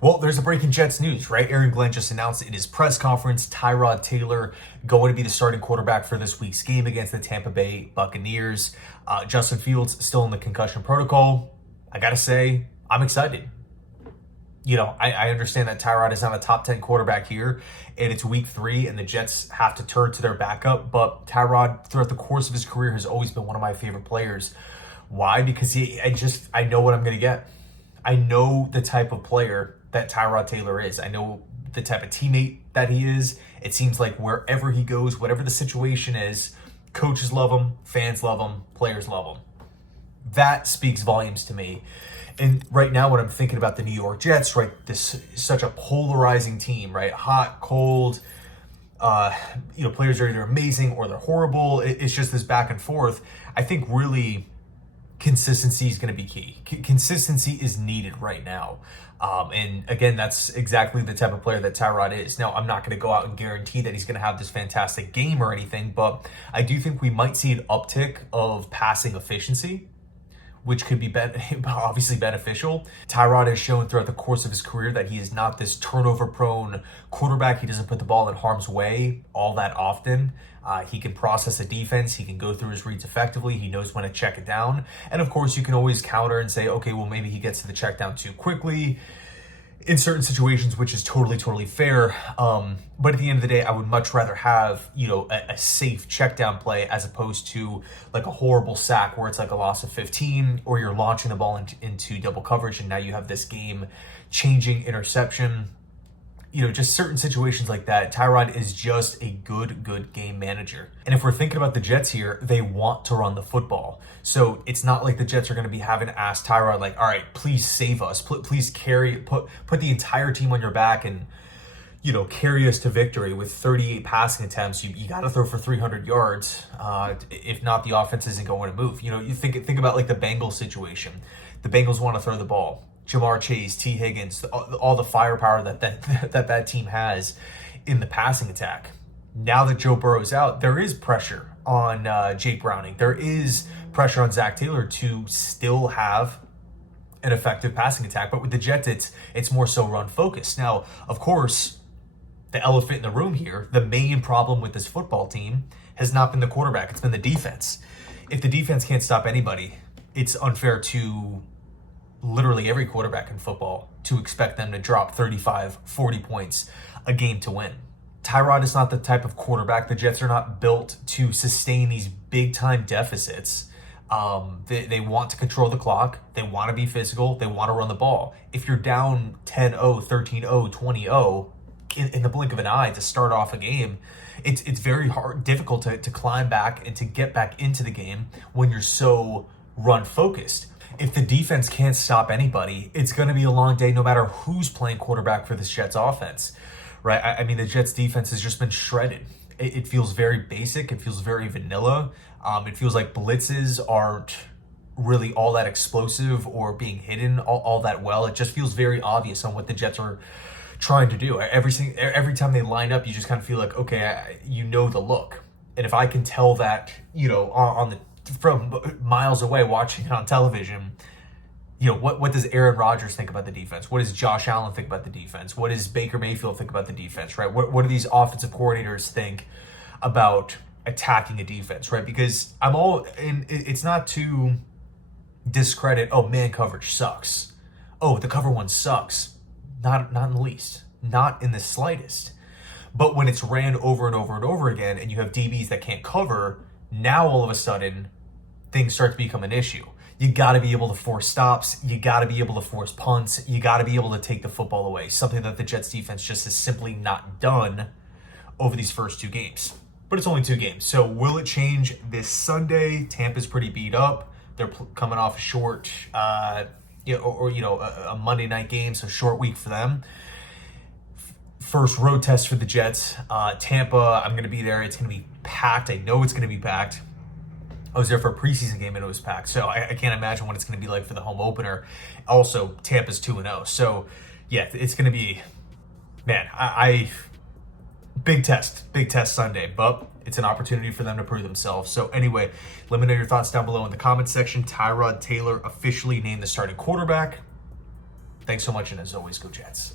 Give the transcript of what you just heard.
Well, there's a breaking Jets news, right? Aaron Glenn just announced in his press conference, Tyrod Taylor going to be the starting quarterback for this week's game against the Tampa Bay Buccaneers. Justin Fields still in the concussion protocol. I gotta say, I'm excited. I understand that Tyrod is not a top 10 quarterback here, and it's week 3, and the Jets have to turn to their backup. But Tyrod, throughout the course of his career, has always been one of my favorite players. Why? Because I know what I'm going to get. I know the type of player that Tyrod Taylor is. I know the type of teammate that he is. It seems like wherever he goes, whatever the situation is, coaches love him, fans love him, players love him. That speaks volumes to me. And right now, when I'm thinking about the New York Jets, right, this is such a polarizing team, right? Hot, cold, players are either amazing or they're horrible. It's just this back and forth. I think really consistency is going to be key. Consistency is needed right now. And again, that's exactly the type of player that Tyrod is. Now, I'm not going to go out and guarantee that he's going to have this fantastic game or anything, but I do think we might see an uptick of passing efficiency, which could be obviously beneficial. Tyrod has shown throughout the course of his career that he is not this turnover-prone quarterback. He doesn't put the ball in harm's way all that often. He can process a defense. He can go through his reads effectively. He knows when to check it down. And of course, you can always counter and say, okay, well, maybe he gets to the check down too quickly in certain situations, which is totally fair. But at the end of the day, I would much rather have, a safe check down play as opposed to like a horrible sack where it's like a loss of 15 or you're launching the ball into double coverage and now you have this game changing interception. Just certain situations like that. Tyrod is just a good game manager. And if we're thinking about the Jets here, they want to run the football. So it's not like the Jets are going to be having to ask Tyrod, like, all right, please save us. Please put the entire team on your back and, carry us to victory with 38 passing attempts. You got to throw for 300 yards. If not, the offense isn't going to move. You think about like the Bengals situation. The Bengals want to throw the ball. Jamar Chase, T. Higgins, all the firepower that team has in the passing attack. Now that Joe Burrow's out, there is pressure on Jake Browning. There is pressure on Zach Taylor to still have an effective passing attack. But with the Jets, it's more so run focused. Now, of course, the elephant in the room here, the main problem with this football team has not been the quarterback. It's been the defense. If the defense can't stop anybody, it's unfair to literally every quarterback in football to expect them to drop 35, 40 points a game to win. Tyrod is not the type of quarterback. The Jets are not built to sustain these big time deficits. They want to control the clock. They want to be physical. They want to run the ball. If you're down 10-0, 13-0, 20-0 in the blink of an eye to start off a game, it's very difficult to climb back and to get back into the game when you're so run focused. If the defense can't stop anybody, it's going to be a long day no matter who's playing quarterback for this Jets offense, right? I mean, the Jets defense has just been shredded. It feels very basic. It feels very vanilla. It feels like blitzes aren't really all that explosive or being hidden all that well. It just feels very obvious on what the Jets are trying to do. Every time they line up, you just kind of feel like, okay, the look. And if I can tell that, from miles away watching it on television, what does Aaron Rodgers think about the defense? What does Josh Allen think about the defense? What does Baker Mayfield think about the defense, right? What do these offensive coordinators think about attacking a defense, right? Because it's not to discredit, man coverage sucks. The cover one sucks. Not in the least. Not in the slightest. But when it's ran over and over and over again and you have DBs that can't cover, now all of a sudden things start to become an issue. You got to be able to force stops. You got to be able to force punts. You got to be able to take the football away. Something that the Jets defense just has simply not done over these first 2 games. But it's only 2 games. So will it change this Sunday? Tampa's pretty beat up. They're coming off a short, a Monday night game, so short week for them. First road test for the Jets. Tampa, I'm going to be there. It's going to be packed. I know it's going to be packed. I was there for a preseason game and it was packed. So I can't imagine what it's going to be like for the home opener. Also, Tampa's 2-0. So, yeah, it's going to be, man, big test Sunday. But it's an opportunity for them to prove themselves. So anyway, let me know your thoughts down below in the comments section. Tyrod Taylor officially named the starting quarterback. Thanks so much, and as always, go Jets.